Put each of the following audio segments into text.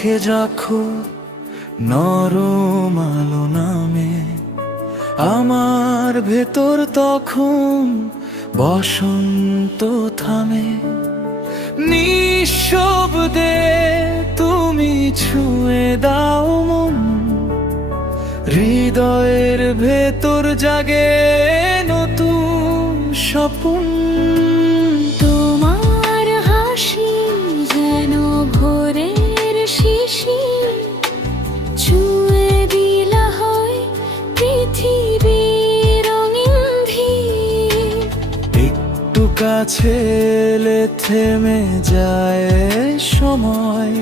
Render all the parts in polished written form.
চোখে যখন নরম আলো নামে, আমার ভেতর তখন বসন্ত থামে। নিঃশব্দে তুমি ছুঁয়ে দাও মন, হৃদয়ের ভেতর জাগে নতুন স্বপ্ন। তোমার হাসি যেন ভোরের শিশির, ছুঁয়ে দিলা হয় পৃথিবীর রঙিন ধীর। একটু কাছে এলে থেমে যায় সময়,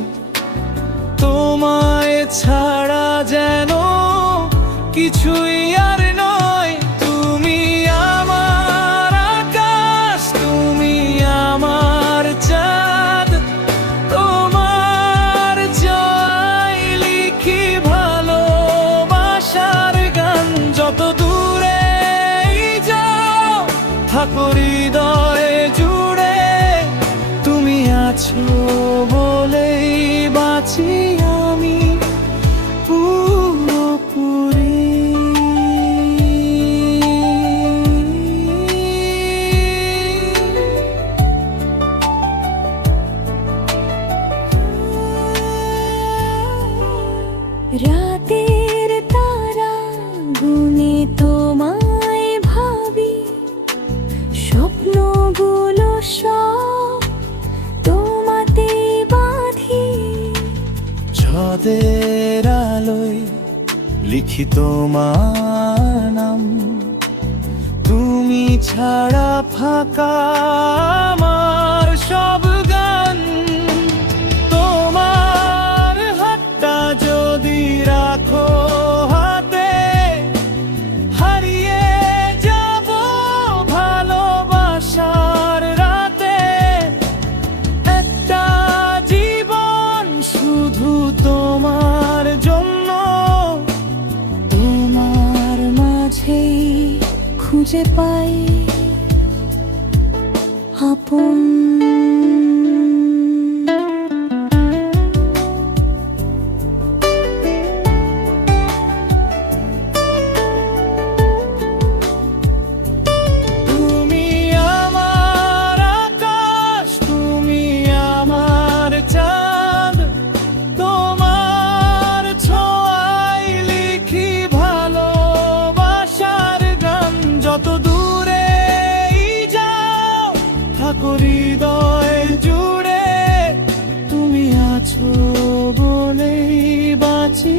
তোমায় ছাড়া যেন কিছুই আর নয়। তুমি আমার আকাশ, তুমি আমার চাঁদ, তোমার জয় লিখি ভালোবাসার গান। যত দূরে যাও থাকো হৃদয়ে জুড়ে, তুমি আছো বলেই বাঁচি আমি পুরোপুরি। রাতের তারা গুনে তোমায় ভাবি, স্বপ্নগুলো সব তোমাতে বাঁধি। চাঁদের আলোয় লিখি তোমার নাম, তুমি ছাড়া ফাঁকা আমার সব গান। তোমার হাতটা যদি রাখো হাতে, হারিয়ে যাব ভালোবাসার রাতে। একটা জীবন শুধু তোমার জন্য, তোমার মাঝেই খুঁজে পাই আপন। তুমি আমার আকাশ, তুমি আমার চাঁদ, তোমার ছোঁয়ায় লিখি ভালোবাসার গান। যত দূরে যাও থাকো হৃদয় জুড়ে, তুমি আছো বলেই বাঁচি